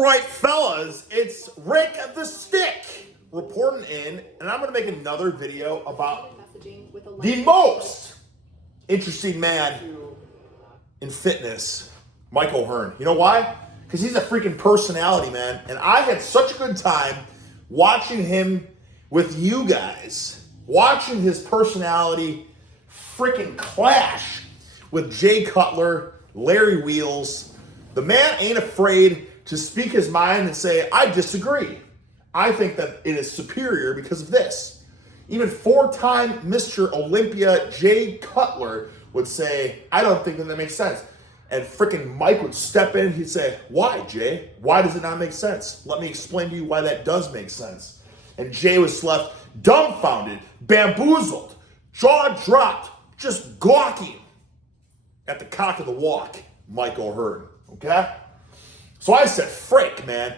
right, fellas, it's Rick the Stick reporting in, and I'm going to make another video about the most interesting man in fitness, Mike O'Hearn. You know why? Because he's a freaking personality, man, and I had such a good time watching him with you guys, watching his personality freaking clash with Jay Cutler, Larry Wheels. The man ain't afraid to speak his mind and say, I disagree. I think that it is superior because of this. Even four-time Mr. Olympia Jay Cutler would say, I don't think that makes sense. And freaking Mike would step in and he'd say, why, Jay? Why does it not make sense? Let me explain to you why that does make sense. And Jay was left dumbfounded, bamboozled, jaw dropped, just gawking at the cock of the walk, Mike O'Hearn, okay? So I said, frick, man,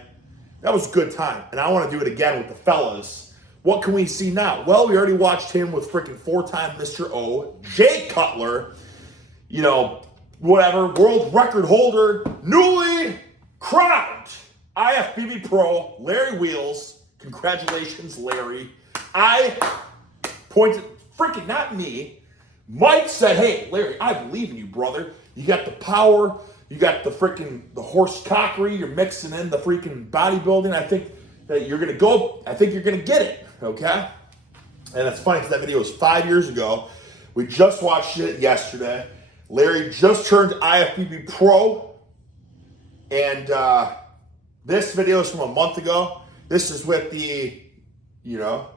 that was a good time. And I want to do it again with the fellas. What can we see now? Well, we already watched him with freaking four-time Mr. O, Jay Cutler, you know, whatever, world record holder, newly crowned IFBB Pro, Larry Wheels. Congratulations, Larry. I pointed, freaking not me. Mike said, hey, Larry, I believe in you, brother. You got the power. You got the horse cockery. You're mixing in the freaking bodybuilding. I think that you're going to go. I think you're going to get it, okay? And it's funny because that video was 5 years ago. We just watched it yesterday. Larry just turned IFBB Pro. And this video is from a month ago. This is with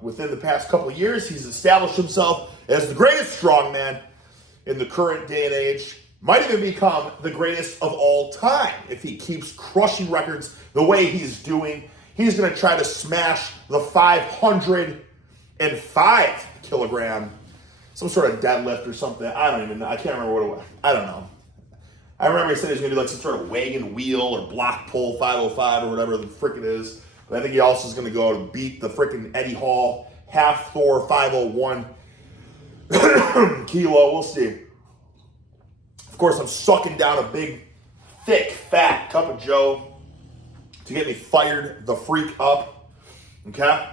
within the past couple of years, he's established himself as the greatest strongman in the current day and age. Might even become the greatest of all time if he keeps crushing records the way he's doing. He's going to try to smash the 505 kilogram, some sort of deadlift or something. I don't even know. I can't remember what it was. I don't know. I remember he said he was going to do like some sort of wagon wheel or block pull 505 or whatever the frick it is. But I think he also is going to go to beat the freaking Eddie Hall half Thor 501 kilo. We'll see. Of course, I'm sucking down a big, thick, fat cup of Joe to get me fired the freak up. Okay?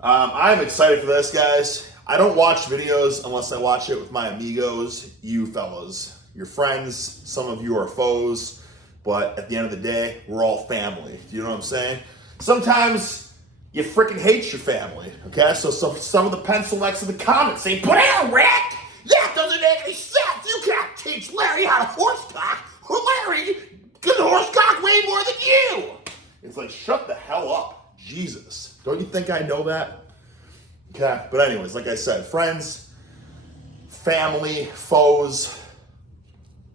I'm excited for this, guys. I don't watch videos unless I watch it with my amigos, you fellas. Your friends, some of you are foes, but at the end of the day, we're all family. Do you know what I'm saying? Sometimes you freaking hate your family, okay? So some of the pencil necks in the comments say, put out, Rick! That doesn't make any sense! You can't teach Larry how to horsecock! Larry can horsecock way more than you! It's like, shut the hell up. Jesus. Don't you think I know that? Okay, but anyways, like I said, friends, family, foes,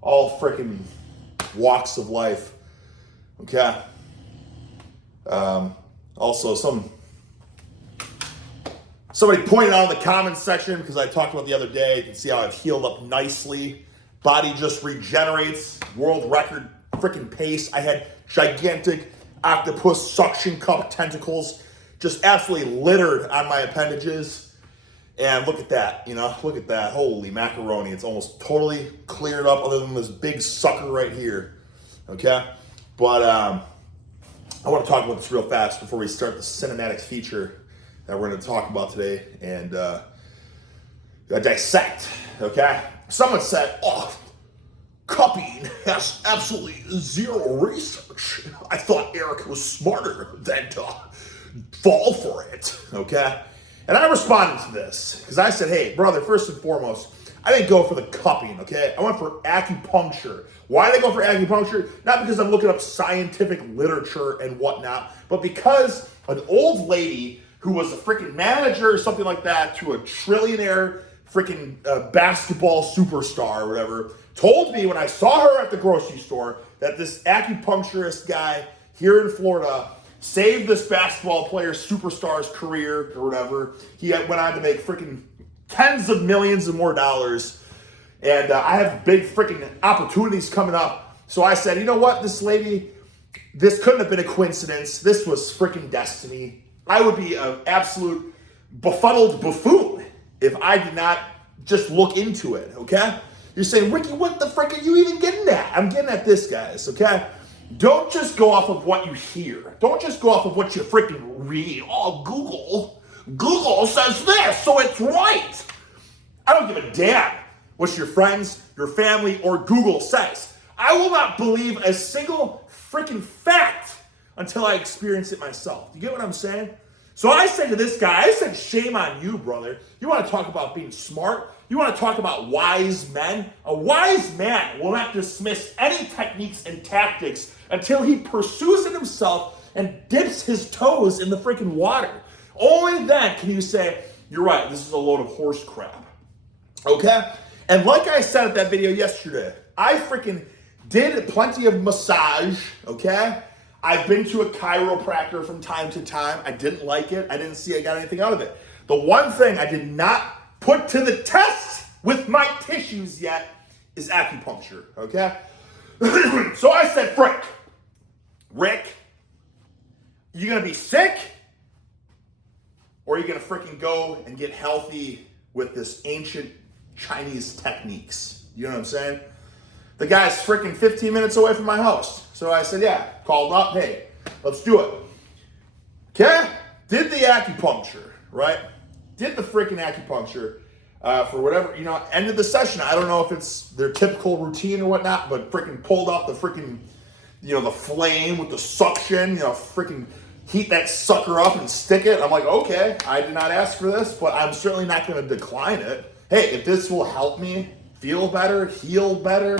all freaking walks of life, okay? Also, somebody pointed out in the comments section, because I talked about the other day, you can see how I've healed up nicely. Body just regenerates, world record freaking pace. I had gigantic octopus suction cup tentacles just absolutely littered on my appendages. And look at that, look at that. Holy macaroni. It's almost totally cleared up other than this big sucker right here. Okay? But I want to talk about this real fast before we start the cinematics feature that we're going to talk about today and dissect. Okay? Someone said, cupping has absolutely zero research. I thought Eric was smarter than to fall for it. Okay? And I responded to this because I said, hey, brother, first and foremost, I didn't go for the cupping, okay? I went for acupuncture. Why did I go for acupuncture? Not because I'm looking up scientific literature and whatnot, but because an old lady who was a freaking manager or something like that to a trillionaire freaking basketball superstar or whatever told me when I saw her at the grocery store that this acupuncturist guy here in Florida saved this basketball player superstar's career or whatever. He went on to make freaking tens of millions and more dollars. And I have big freaking opportunities coming up. So I said, you know what, this lady, this couldn't have been a coincidence. This was freaking destiny. I would be an absolute befuddled buffoon if I did not just look into it, okay? You're saying, Ricky, what the frick are you even getting at? I'm getting at this, guys, okay? don't just go off of what you hear. Don't just go off of what you freaking read. Oh, Google says this, so it's right. I don't give a damn what your friends, your family, or Google says. I will not believe a single freaking fact until I experience it myself. You get what I'm saying? So I said to this guy, I said, shame on you, brother. You want to talk about being smart? You want to talk about wise men? A wise man will not dismiss any techniques and tactics until he pursues it himself and dips his toes in the freaking water. Only then can you say, you're right, this is a load of horse crap. Okay? And like I said at that video yesterday, I freaking did plenty of massage, okay? I've been to a chiropractor from time to time. I didn't like it. I didn't see I got anything out of it. The one thing I did not put to the test with my tissues yet is acupuncture, okay? So I said, Rick, you gonna be sick? Or are you gonna freaking go and get healthy with this ancient Chinese techniques? You know what I'm saying? The guy's freaking 15 minutes away from my house. So I said, yeah, called up, hey, let's do it. Okay? Did the acupuncture, right? Did the freaking acupuncture for whatever, ended the session. I don't know if it's their typical routine or whatnot, but freaking pulled out the freaking, the flame with the suction, freaking heat that sucker up and stick it. I'm like, okay, I did not ask for this, but I'm certainly not going to decline it. Hey, if this will help me feel better, heal better,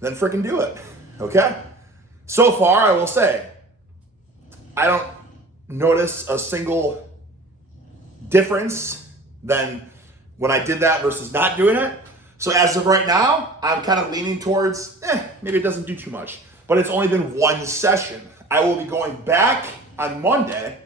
then freaking do it, okay? So far, I will say, I don't notice a single difference than when I did that versus not doing it. So as of right now, I'm kind of leaning towards, maybe it doesn't do too much, but it's only been one session. I will be going back on Monday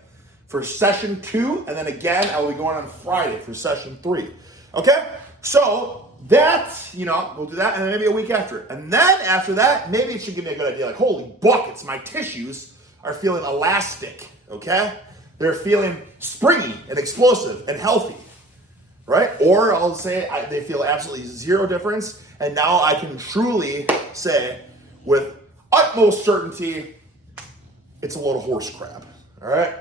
for session 2, and then again, I will be going on Friday for session 3, okay? So that, we'll do that, and then maybe a week after it. And then after that, maybe it should give me a good idea, like, holy buckets, my tissues are feeling elastic, okay? They're feeling springy and explosive and healthy, right? Or I'll say they feel absolutely zero difference, and now I can truly say with utmost certainty, it's a load of horse crap, all right?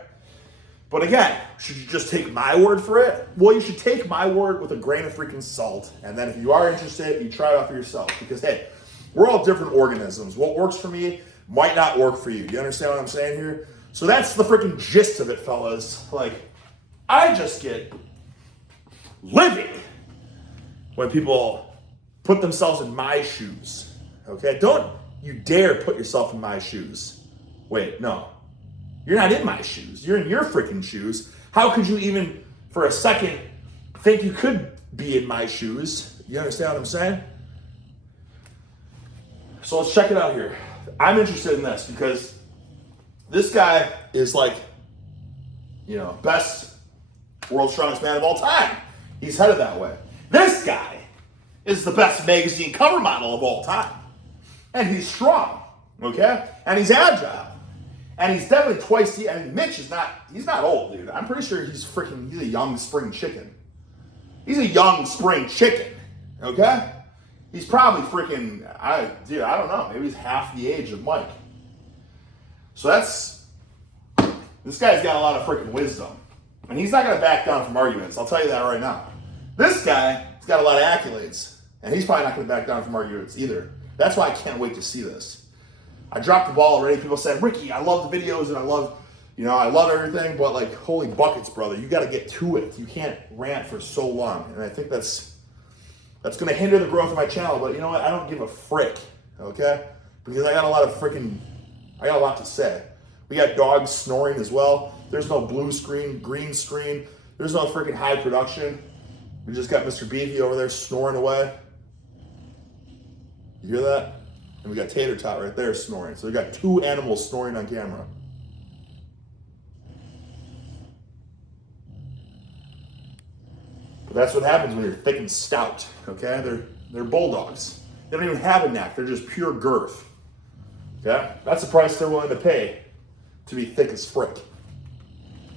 But again, should you just take my word for it? Well, you should take my word with a grain of freaking salt. And then if you are interested, you try it out for yourself. Because, hey, we're all different organisms. What works for me might not work for you. Do you understand what I'm saying here? So that's the freaking gist of it, fellas. Like, I just get livid when people put themselves in my shoes. Okay? Don't you dare put yourself in my shoes. Wait, no. You're not in my shoes. You're in your freaking shoes. How could you even, for a second, think you could be in my shoes? You understand what I'm saying? So let's check it out here. I'm interested in this because this guy is like, best world's strongest man of all time. He's headed that way. This guy is the best magazine cover model of all time. And he's strong, okay? And he's agile. And he's definitely twice the, and Mitch he's not old, dude. I'm pretty sure he's a young spring chicken. He's a young spring chicken, okay? He's probably freaking, I don't know, maybe he's half the age of Mike. So this guy's got a lot of freaking wisdom. And he's not gonna back down from arguments, I'll tell you that right now. This guy's got a lot of accolades, and he's probably not gonna back down from arguments either. That's why I can't wait to see this. I dropped the ball already. People said, Ricky, I love the videos and I love everything, but like, holy buckets, brother, you got to get to it. You can't rant for so long. And I think that's going to hinder the growth of my channel, but you know what? I don't give a frick, okay? Because I got a lot to say. We got dogs snoring as well. There's no blue screen, green screen. There's no freaking high production. We just got Mr. Beefy over there snoring away. You hear that? And we got Tater Tot right there snoring. So we got 2 animals snoring on camera. But that's what happens when you're thick and stout, okay? They're bulldogs. They don't even have a neck. They're just pure girth. Okay? That's the price they're willing to pay to be thick as frick.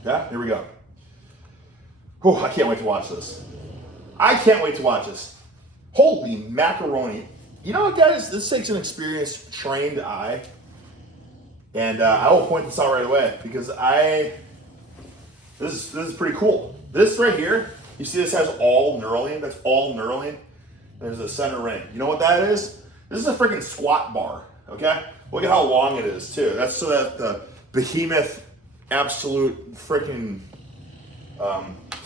Yeah? Here we go. Oh, I can't wait to watch this. Holy macaroni. You know what, guys? This takes an experienced, trained eye. And I will point this out right away because this is pretty cool. This right here, you see this has all knurling. That's all knurling. There's a center ring. You know what that is? This is a freaking squat bar, okay? Look at how long it is, too. That's so that the behemoth, absolute freaking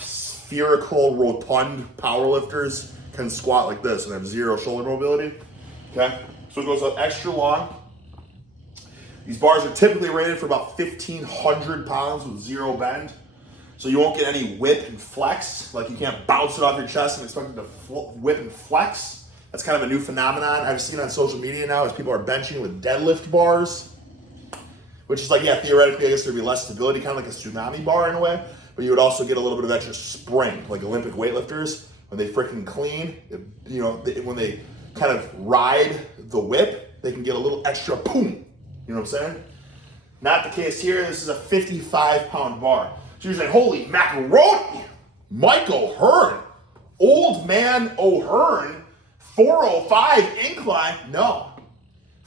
spherical, rotund powerlifters can squat like this and have zero shoulder mobility, okay? So it goes up extra long. These bars are typically rated for about 1,500 pounds with zero bend. So you won't get any whip and flex. Like you can't bounce it off your chest and expect it to whip and flex. That's kind of a new phenomenon I've seen on social media now as people are benching with deadlift bars. Which is like, yeah, theoretically, I guess there'd be less stability, kind of like a tsunami bar in a way. But you would also get a little bit of extra spring, like Olympic weightlifters. When they freaking clean, you know, when they kind of ride the whip, they can get a little extra boom. You know what I'm saying? Not the case here. This is a 55-pound bar. So you're saying, holy macaroni, Mike O'Hearn, old man O'Hearn, 405 incline. No,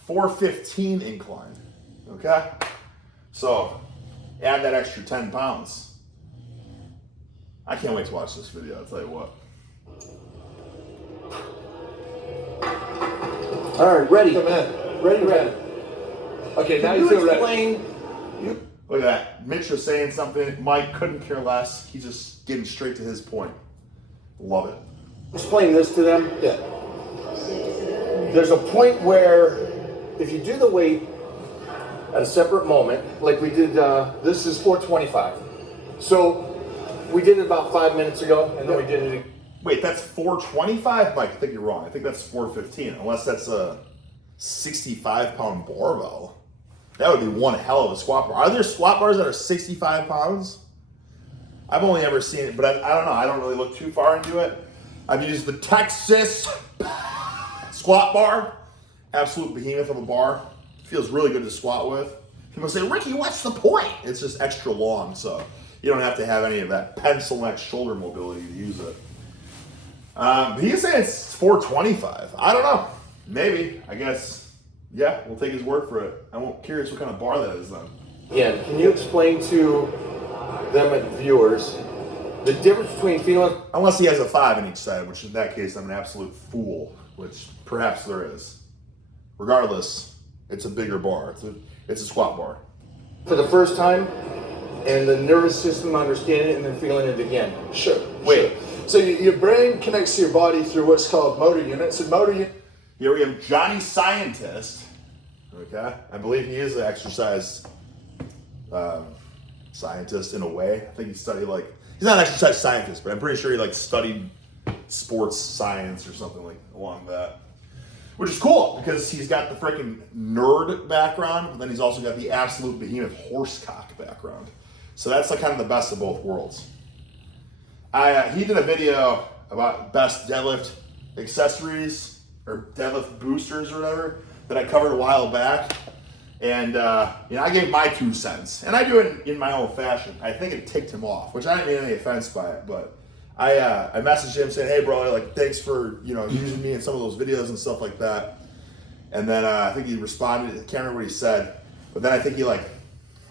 415 incline. Okay? So add that extra 10 pounds. I can't wait to watch this video, I'll tell you what. All right, ready. Come in. Ready. Okay, now you feel ready. Explain. Look at that. Mitch was saying something. Mike couldn't care less. He's just getting straight to his point. Love it. Explain this to them. Yeah. There's a point where if you do the weight at a separate moment, like we did, This is 425. so we did it about 5 minutes ago, and then we did it. Wait, that's 425? Mike, I think you're wrong. I think that's 415, unless that's a 65-pound barbell. That would be one hell of a squat bar. Are there squat bars that are 65 pounds? I've only ever seen it, but I don't know. I don't really look too far into it. I've used the Texas squat bar. Absolute behemoth of a bar. Feels really good to squat with. People say, Ricky, what's the point? It's just extra long, so you don't have to have any of that pencil neck shoulder mobility to use it. But he's saying it's 425. I don't know. Maybe. I guess. Yeah, we'll take his word for it. I'm curious what kind of bar that is then. Yeah, can you explain to them and viewers the difference between feeling? Unless he has a 5 in each side, which in that case I'm an absolute fool, which perhaps there is. Regardless, it's a bigger bar. It's a squat bar. For the first time, and the nervous system understanding it and then feeling it again. Sure. Wait. Sure. So your brain connects to your body through what's called motor units, and motor units. Here we have Johnny Scientist. Okay, I believe he is an exercise scientist in a way. I think he studied he's not an exercise scientist, but I'm pretty sure he studied sports science or something along that. Which is cool because he's got the freaking nerd background, but then he's also got the absolute behemoth horsecock background. So that's kind of the best of both worlds. He did a video about best deadlift accessories or deadlift boosters or whatever that I covered a while back. And I gave my 2 cents. And I do it in my own fashion. I think it ticked him off, which I didn't mean any offense by it, but I messaged him saying, hey bro, thanks for using me in some of those videos and stuff like that. And then I think he responded, I can't remember what he said, but then I think he I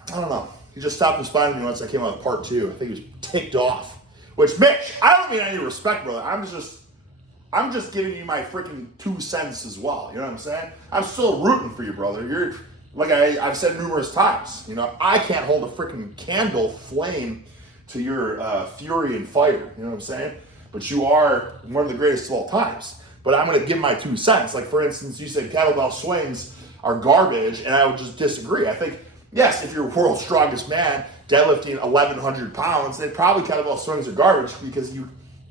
don't know, he just stopped responding to me once I came out with part 2. I think he was ticked off. Which, Mitch, I don't mean any respect, brother. I'm just giving you my freaking 2 cents as well. You know what I'm saying? I'm still rooting for you, brother. You're like I've said numerous times. I can't hold a freaking candle flame to your fury and fire. You know what I'm saying? But you are one of the greatest of all times. But I'm going to give my 2 cents. Like, for instance, you said kettlebell swings are garbage, and I would just disagree. I think, yes, if you're world's strongest man, deadlifting 1,100 pounds, then probably kettlebell swings are garbage because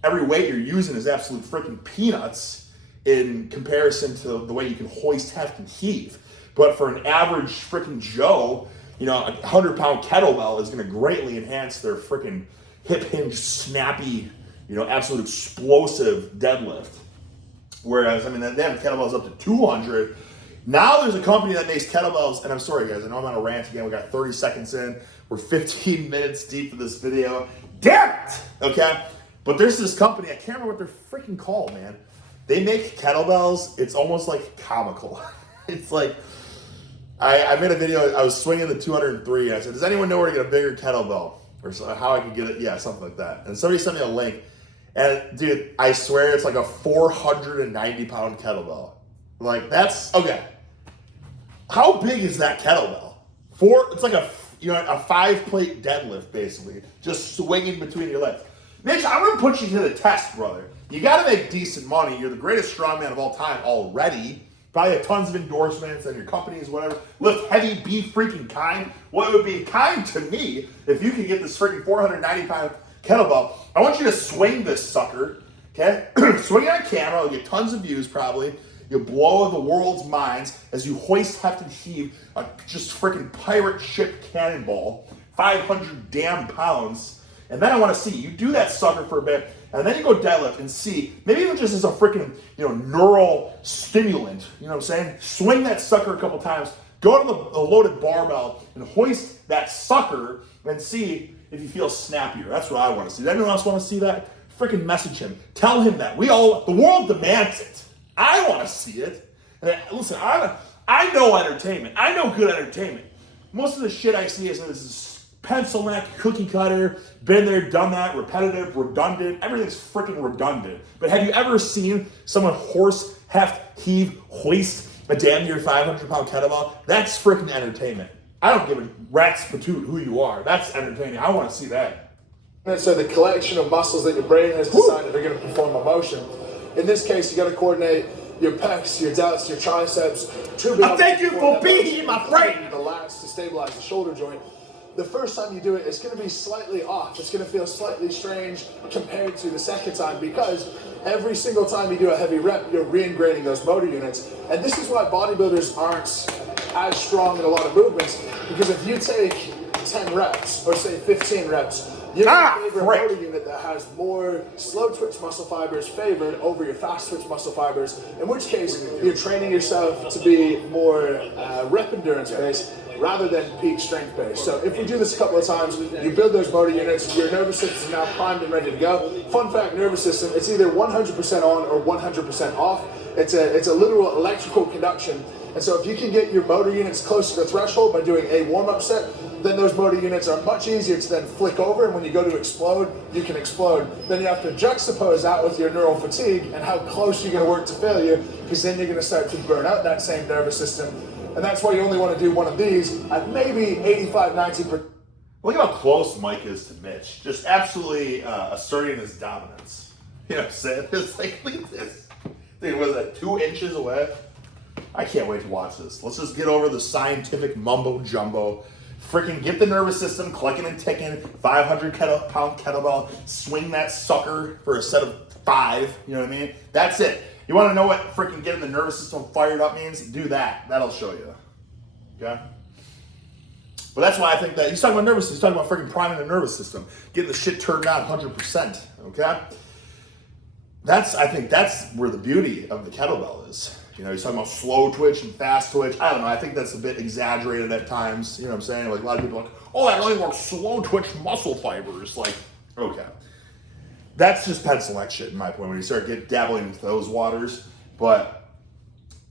every weight you're using is absolute freaking peanuts in comparison to the way you can hoist, heft, and heave. But for an average freaking Joe, a 100-pound kettlebell is going to greatly enhance their freaking hip hinge, snappy, absolute explosive deadlift. Whereas, they have kettlebells up to 200. Now there's a company that makes kettlebells, and I'm sorry guys, I know I'm on a rant again. We got 30 seconds in. We're 15 minutes deep in this video. Damn it! Okay? But there's this company, I can't remember what they're freaking called, man. they make kettlebells, it's almost like comical. It's like, I made a video, I was swinging the 203, and I said, does anyone know where to get a bigger kettlebell? Or so, how I could get it, yeah, something like that. And somebody sent me a link, and dude, I swear it's like a 490-pound kettlebell. Like, that's, okay. How big is that kettlebell? It's like a 5-plate deadlift, basically, just swinging between your legs. Mitch, I'm gonna put you to the test, brother. You gotta make decent money. You're the greatest strongman of all time already. Probably have tons of endorsements and your companies, whatever. Lift heavy, be freaking kind. What would be kind to me if you could get this freaking 490-pound kettlebell? I want you to swing this sucker, okay? Swing it on camera. You'll get tons of views probably. You'll blow the world's minds as you hoist, heft, and heave a just freaking pirate ship cannonball, 500 damn pounds. And then I want to see you do that sucker for a bit, and then you go deadlift and see, maybe even just as a freaking, neural stimulant, you know what I'm saying? Swing that sucker a couple times, go to the loaded barbell and hoist that sucker and see if you feel snappier. That's what I want to see. Does anyone else want to see that? Freaking message him. Tell him that. The world demands it. I want to see it. And listen, I know entertainment. I know good entertainment. Most of the shit I see is pencil neck, cookie cutter, been there, done that, repetitive, redundant. Everything's freaking redundant. But have you ever seen someone horse, heft, heave, hoist a damn near 500-pound kettlebell? That's freaking entertainment. I don't give a rat's patoot who you are. That's entertaining. I want to see that. And so the collection of muscles that your brain has decided are going to perform a motion. In this case, you got to coordinate your pecs, your delts, your triceps. Thank you for being here, my friend. The lats to stabilize the shoulder joint. The first time you do it, it's going to be slightly off. It's going to feel slightly strange compared to the second time because every single time you do a heavy rep, you're reingraining those motor units. And this is why bodybuilders aren't as strong in a lot of movements, because if you take 10 reps or say 15 reps, your favorite motor unit that has more slow twitch muscle fibers favored over your fast twitch muscle fibers, in which case you're training yourself to be more rep endurance based rather than peak strength based. So if we do this a couple of times, you build those motor units, your nervous system is now primed and ready to go. Fun fact, nervous system, it's either 100% on or 100% off. It's a literal electrical conduction. And so if you can get your motor units close to the threshold by doing a warm-up set, then those motor units are much easier to then flick over, and when you go to explode, you can explode. Then you have to juxtapose that with your neural fatigue and how close you're going to work to failure, because then you're going to start to burn out that same nervous system. And that's why you only want to do one of these at maybe 85-90%. Look at how close Mike is to Mitch. Just absolutely asserting his dominance. You know what I'm saying? It's like, look at this. Dude, was that 2 inches away? I can't wait to watch this. Let's just get over the scientific mumbo jumbo. Freaking get the nervous system clicking and ticking. 500-pound kettlebell. Swing that sucker for a set of 5. You know what I mean? That's it. You want to know what freaking getting the nervous system fired up means? Do that. That'll show you. Okay? But that's why I think that he's talking about nervous system. He's talking about freaking priming the nervous system. Getting the shit turned on 100%. Okay? I think that's where the beauty of the kettlebell is. He's talking about slow twitch and fast twitch. I don't know. I think that's a bit exaggerated at times. You know what I'm saying? Like a lot of people are like, oh, that really works slow twitch muscle fibers. Like, okay. That's just pencil neck shit in my point when you start dabbling into those waters. But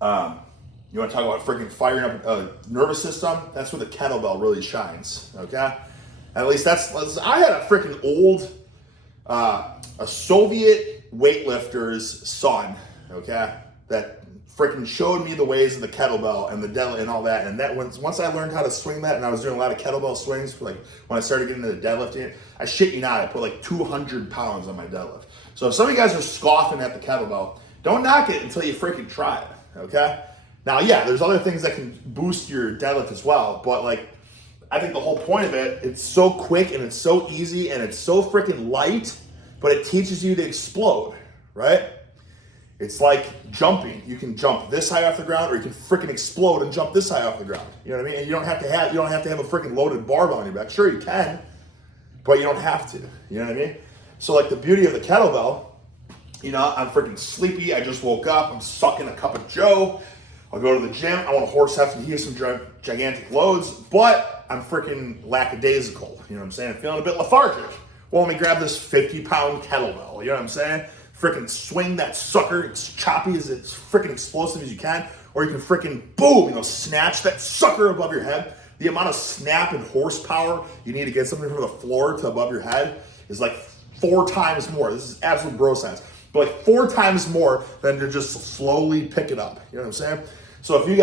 you want to talk about freaking firing up a nervous system? That's where the kettlebell really shines. Okay? At least I had a freaking old, a Soviet weightlifter's son, okay, that freaking showed me the ways of the kettlebell and the deadlift and all that. And that once I learned how to swing that, and I was doing a lot of kettlebell swings, like when I started getting into the deadlifting, I shit you not, I put like 200 pounds on my deadlift. So if some of you guys are scoffing at the kettlebell, don't knock it until you freaking try it, okay? Now, yeah, there's other things that can boost your deadlift as well, but like, I think the whole point of it, it's so quick and it's so easy and it's so freaking light, but it teaches you to explode, right? It's like jumping. You can jump this high off the ground, or you can freaking explode and jump this high off the ground. You know what I mean? And you don't have to have a freaking loaded barbell on your back. Sure, you can, but you don't have to. You know what I mean? So like the beauty of the kettlebell, I'm freaking sleepy. I just woke up. I'm sucking a cup of Joe. I'll go to the gym. I want to horse heft and heave some gigantic loads, but I'm freaking lackadaisical. You know what I'm saying? I'm feeling a bit lethargic. Well, let me grab this 50-pound kettlebell. You know what I'm saying? freaking swing that sucker as choppy as it's freaking explosive as you can, or you can freaking boom, snatch that sucker above your head. The amount of snap and horsepower you need to get something from the floor to above your head is like 4 times more. This is absolute bro science. But like 4 times more than to just slowly pick it up. You know what I'm saying? So if you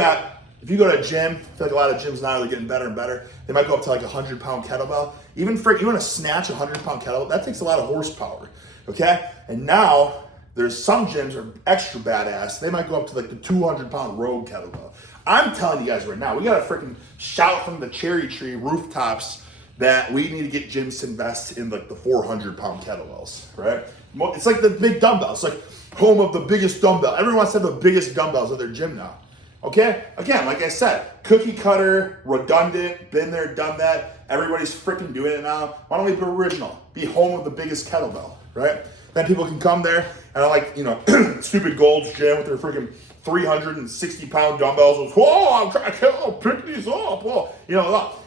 go to a gym, I feel like a lot of gyms now are getting better and better. They might go up to like 100-pound kettlebell. Even you want to snatch a 100-pound kettlebell, that takes a lot of horsepower. Okay? And now there's some gyms that are extra badass. They might go up to like the 200-pound Rogue kettlebell. I'm telling you guys right now, we got to freaking shout from the cherry tree rooftops that we need to get gyms to invest in like the 400-pound kettlebells, right? It's like the big dumbbells. It's like home of the biggest dumbbell. Everyone wants to have the biggest dumbbells at their gym now. Okay? Again, like I said, cookie cutter, redundant, been there, done that. Everybody's freaking doing it now. Why don't we be original? Be home of the biggest kettlebell, right? Then people can come there and I like, stupid Gold's Gym with their freaking 360-pound dumbbells. Whoa, I'm trying to pick these up. Whoa.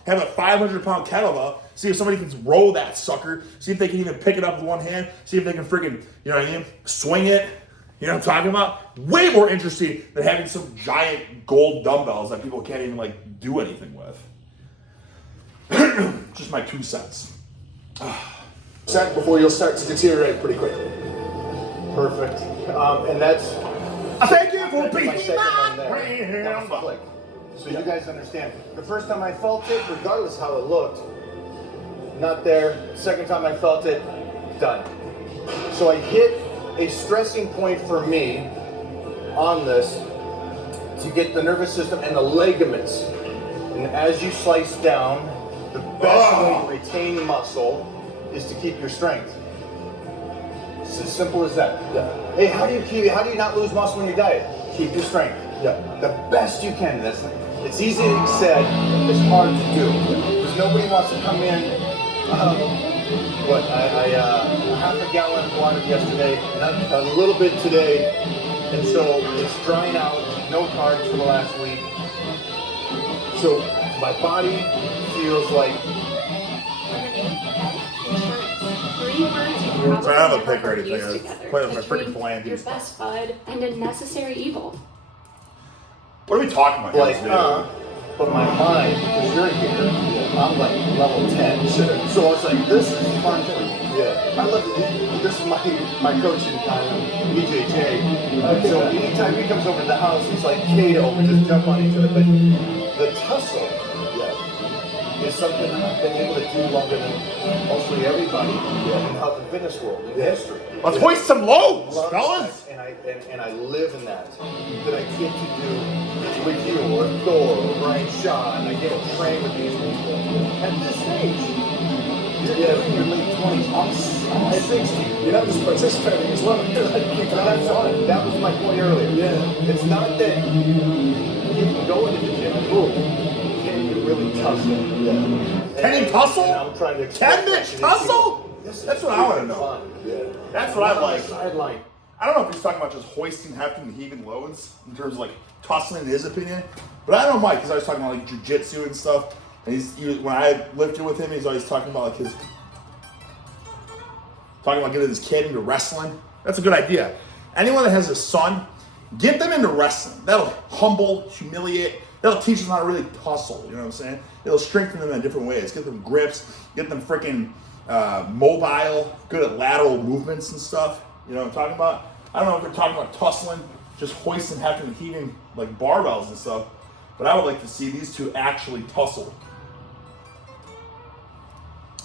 Have a 500-pound kettlebell. See if somebody can roll that sucker. See if they can even pick it up with one hand. See if they can freaking, swing it. You know what I'm talking about? Way more interesting than having some giant gold dumbbells that people can't even do anything with. Just my 2 cents. Before you'll start to deteriorate pretty quickly. Perfect. And that's Thank you for my being second one there. my That was click. So you guys understand. The first time I felt it, regardless how it looked, not there. Second time I felt it, done. So I hit a stressing point for me on this to get the nervous system and the ligaments. And as you slice down, the best way to retain muscle is to keep your strength. It's as simple as that. Yeah. Hey, how do you not lose muscle when you diet? Keep your strength. Yeah. The best you can. It's easy said, it's hard to do. Because nobody wants to come in. I half a gallon of water yesterday, and a little bit today, and so it's drying out. No carbs for the last week. So my body feels like. So I have a pick or anything. I was playing with my freaking phalanges. Your best bud and a necessary evil. What are we talking about? Like, here? but my mind, because you're here, I'm like level 10. So it's like, this is fun for me. Yeah. I love it. This is my coaching BJJ. So anytime he comes over to the house, it's like Kato, we just jump on each other. But the tussle is something that I've been able to do longer than mostly everybody in health and fitness world in history. Let's hoist some loads, Love fellas. that, and I live in that I get to do with you or Thor or Brian Shaw, and I get to train with these people. At this stage, you're in your late 20s. I'm 60. You're not just participating as well. You're like keeping That's it on. fine. That was my point earlier. Yeah. It's not that you can go into the gym and move. Can you really tussle? Yeah. Can he tussle? And I'm trying to Can Mitch tussle? That's what I want to know. Fun. Yeah. That's what I Not on like. the sideline. I don't know if he's talking about just hoisting, hefting, and heaving loads in terms of tussling in his opinion, but I know Mike because I was talking about jiu-jitsu and stuff. And when I lifted with him, he's always talking about getting his kid into wrestling. That's a good idea. Anyone that has a son, get them into wrestling. That'll humble, humiliate. That'll teach them how to really tussle. You know what I'm saying? It'll strengthen them in different ways. Get them grips. Get them freaking mobile, good at lateral movements and stuff. You know what I'm talking about? I don't know if they're talking about tussling, just hoisting, hefting, and heaving barbells and stuff. But I would like to see these two actually tussle.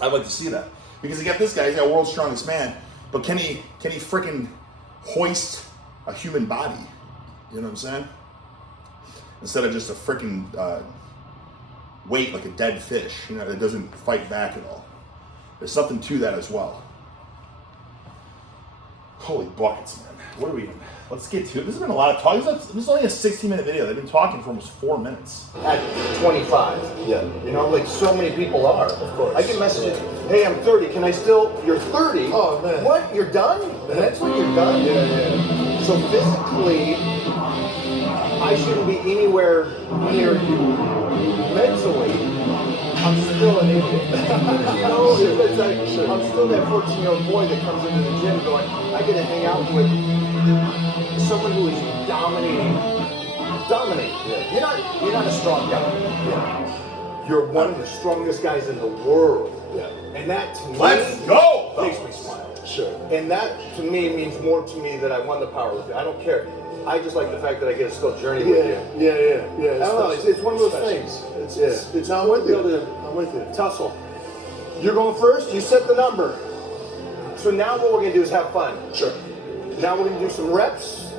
I'd like to see that. Because you got this guy, he's got world's strongest man, but can he freaking hoist a human body? You know what I'm saying? Instead of just a freaking weight like a dead fish, that doesn't fight back at all. There's something to that as well. Holy buckets, man. What are we even? Let's get to it. This has been a lot of talk. This is only a 16-minute video. They've been talking for almost 4 minutes. At 25. Yeah. So many people are. Of course. I get messages, hey, I'm 30. Can I still? You're 30? Oh, man. What? You're done? Mentally, you're done? Yeah. So physically, I shouldn't be anywhere near you. Mentally, I'm still an idiot. There's no No, it's like, I'm still that 14-year-old boy that comes into the gym going, I get to hang out with someone who is dominating. Yeah. You're not a strong guy. Yeah. You're one of the strongest guys in the world. Yeah. And that to me Let's go! makes me smile. Sure. And that to me means more to me that I won the power with you. I don't care. I just like the fact that I get to still journey with you. Yeah. I don't know. It's one of those things. It's I'm with you. able to I'm with you. tussle. You're going first. You set the number. So now what we're gonna do is have fun. Sure. Now we're gonna do some reps.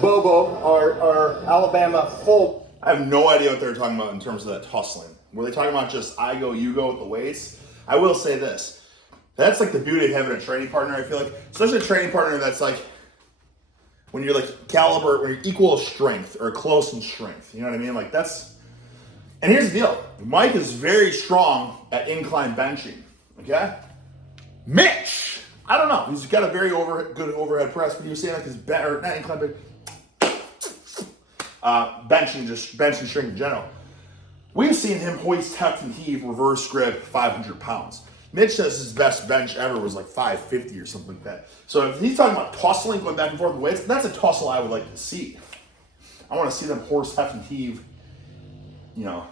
Bobo, our Alabama full. I have no idea what they're talking about in terms of that tussling. Were they talking about just I go, you go with the weights? I will say this. That's like the beauty of having a training partner, I feel like. Especially a training partner that's like, when you're like caliber, or you're equal strength, or close in strength. You know what I mean? Like that's, and here's the deal. Mike is very strong at incline benching, okay? Mitch, I don't know. He's got a very good overhead press, but he was saying like his better, not incline benching, just bench and strength in general. We've seen him hoist, heft, and heave, reverse grip, 500 pounds. Mitch says his best bench ever was like 550 or something like that. So if he's talking about tussling, going back and forth with weights, that's a tussle I would like to see. I want to see them horse, heft, and heave, you know,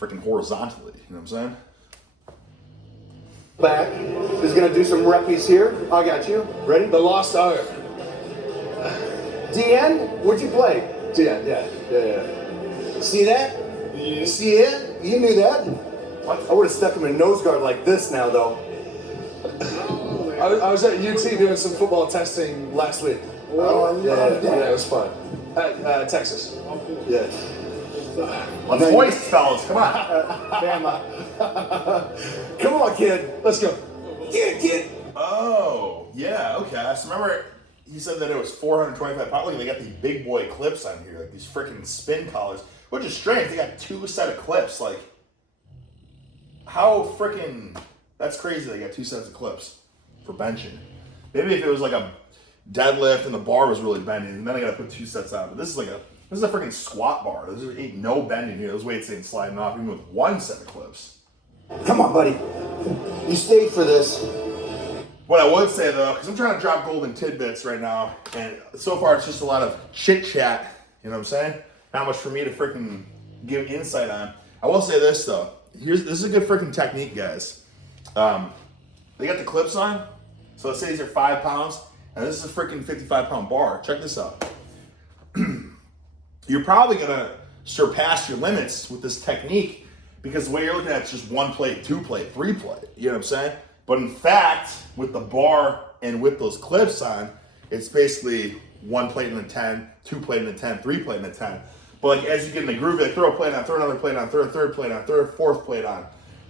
freaking horizontally. You know what I'm saying? Back is gonna do some reppies here. I got you. Ready? The lost art. DN, where'd you play? Yeah. See that? You see it? You knew that? What? I would have stepped him in nose guard like this now, though. I was at UT doing some football testing last week. Oh, I love that. Yeah, it was fun. At Texas. Yeah. Let's hoist, fellas. Come on. Bama. Come on, kid. Let's go. Kid. Oh, yeah, okay. So remember, he said that it was 425 pounds. Look, they got these big boy clips on here, like these freaking spin collars, which is strange. They got 2 set of clips. Like, how freaking, that's crazy. They got 2 sets of clips for benching. Maybe if it was like a deadlift and the bar was really bending, and then I got to put 2 sets on. But this is a freaking squat bar. There's ain't no bending here. Those weights ain't sliding off even with 1 set of clips. Come on, buddy. You stayed for this. What I would say though, because I'm trying to drop golden tidbits right now, and so far it's just a lot of chit chat, you know what I'm saying? Not much for me to freaking give insight on. I will say this though, this is a good freaking technique, guys. They got the clips on, so let's say these are 5 pounds, and this is a freaking 55-pound bar. Check this out. You're probably gonna surpass your limits with this technique because the way you're looking at it's just 1 plate, 2 plate, 3 plate, you know what I'm saying? But in fact, with the bar and with those clips on, it's basically 1 plate in a 10, 2 plate in a 10, 3 plate in a 10. But like as you get in the groove, like throw a plate on, throw another plate on, throw a third plate on, throw a fourth plate on.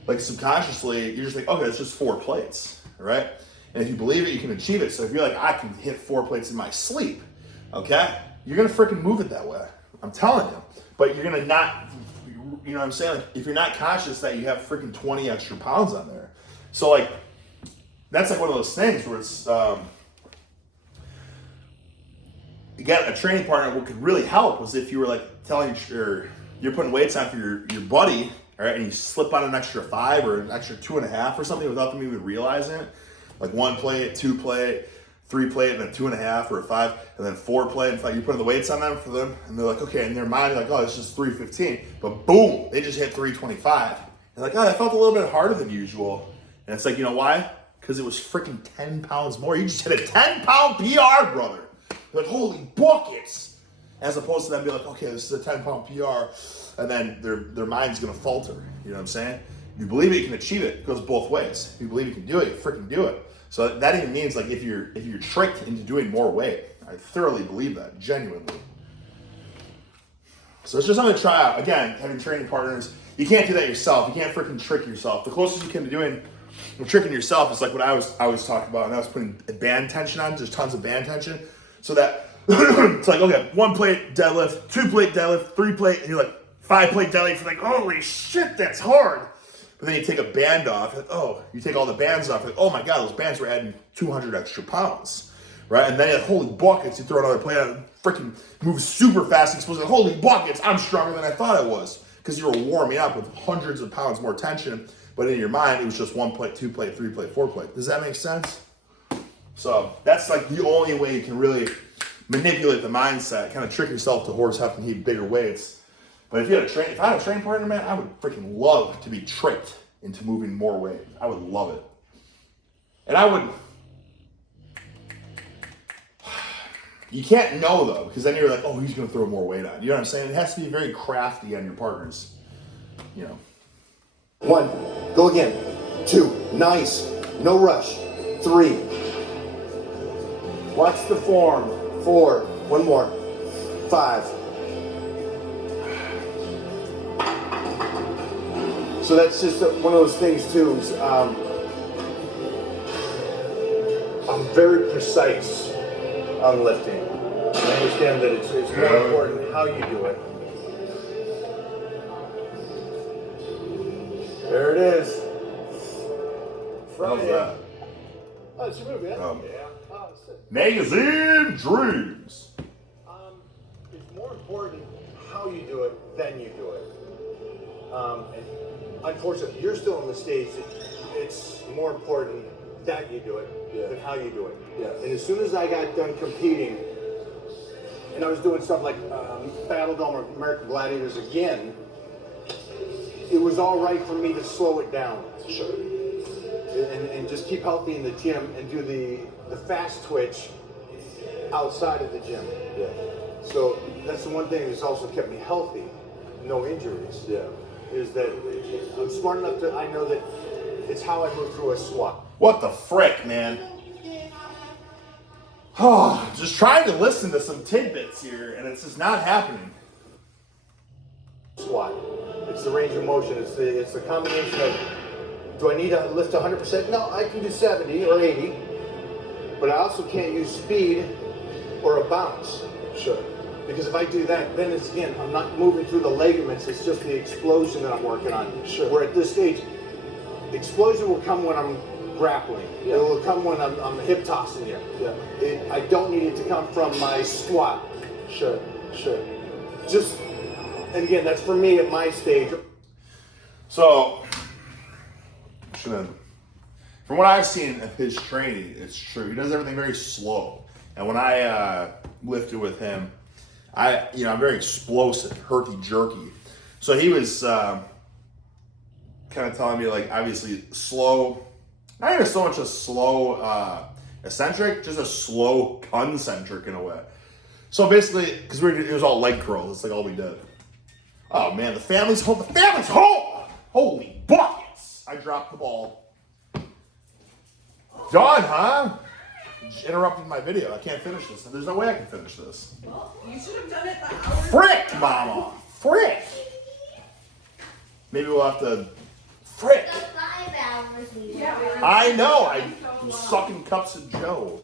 Like subconsciously, you're just like, okay, it's just 4 plates, right? And if you believe it, you can achieve it. So if you're like, I can hit 4 plates in my sleep, okay? You're gonna freaking move it that way. I'm telling you. But you're gonna not, you know what I'm saying? Like if you're not conscious that you have freaking 20 extra pounds on there. So like, that's like one of those things where it's, again, a training partner, what could really help was if you were like telling you're putting weights on for your buddy, all right, and you slip on an extra 5 or an extra 2.5 or something without them even realizing it. Like 1 plate, 2 plate, 3 plate, and then 2.5 or a 5, and then 4 plate. In fact, you're putting the weights on them for them, and they're like, okay, in their mind, they're like, oh, it's just 315. But boom, they just hit 325. They're like, oh, that felt a little bit harder than usual. And it's like, you know why? Because it was freaking 10 pounds more. You just hit a 10-pound PR, brother. They're like, holy buckets. As opposed to them being like, okay, this is a 10-pound PR. And then their mind's going to falter. You know what I'm saying? If you believe it, you can achieve it. It goes both ways. If you believe you can do it, you freaking do it. So that even means like if you're tricked into doing more weight. I thoroughly believe that, genuinely. So it's just something to try out. Again, having training partners, you can't do that yourself. You can't freaking trick yourself. The closest you can to doing tricking yourself is like what I was talking about, and I was putting band tension on, just tons of band tension, so that it's like, okay, 1 plate deadlift, 2 plate deadlift, 3 plate, and you're like 5 plate deadlift, you're like, holy shit, that's hard. But then you take a band off, like, oh, you take all the bands off, like, oh my god, those bands were adding 200 extra pounds. right? And then at holy buckets, you throw another plate out, freaking moves super fast, explosive. Holy buckets, I'm stronger than I thought I was. Because you were warming up with hundreds of pounds more tension, but in your mind, it was just 1 plate, 2 plate, 3 plate, 4 plate. Does that make sense? So that's like the only way you can really manipulate the mindset, kind of trick yourself to horse having to heat bigger weights. But if I had a training partner, man, I would freaking love to be tricked into moving more weight. I would love it. And I would, you can't know though, because then you're like, oh, he's going to throw more weight on. You know what I'm saying? It has to be very crafty on your partners, you know. 1, go again. 2, nice, no rush. 3, watch the form. 4, one more. 5. So that's just one of those things too. Is, I'm very precise on lifting. I understand that it's more important how you do it. There it is. How's that? Oh, it's your movie, yeah? Um, Yeah. Oh, it's sick. Magazine Dreams. It's more important how you do it than you do it. And unfortunately, you're still in the stage that it's more important that you do it than how you do it. Yeah. And as soon as I got done competing, and I was doing stuff like Battle Dome or American Gladiators again, it was all right for me to slow it down. Sure. And just keep healthy in the gym and do the fast twitch outside of the gym. Yeah. So that's the one thing that's also kept me healthy, no injuries. Yeah. Is that I'm smart enough that I know that it's how I move through a squat. What the frick, man? Oh, just trying to listen to some tidbits here, and it's just not happening. Squat. It's the range of motion. It's the combination of, do I need to lift 100%? No, I can do 70 or 80, but I also can't use speed or a bounce. Sure. Because if I do that, then it's again, I'm not moving through the ligaments, it's just the explosion that I'm working on. Sure. Where at this stage, the explosion will come when I'm grappling. Yeah. It will come when I'm hip tossing you. Yeah. I don't need it to come from my squat. Sure. Sure. Just, and again, that's for me at my stage. So, from what I've seen of his training, it's true. He does everything very slow. And when I lifted with him, I'm very explosive, herky-jerky. So he was kind of telling me, like, obviously slow, not even so much a slow eccentric, just a slow concentric in a way. So basically, because it was all leg curls, it's like all we did. Oh man, the family's home. The family's home! Holy buckets! I dropped the ball. Done, huh? Interrupted my video. I can't finish this. There's no way I can finish this. Well, you should have done it the hour. Frick, mama! Frick! Maybe we'll have to. Frick! Yeah, we were I know. I'm sucking cups of Joe.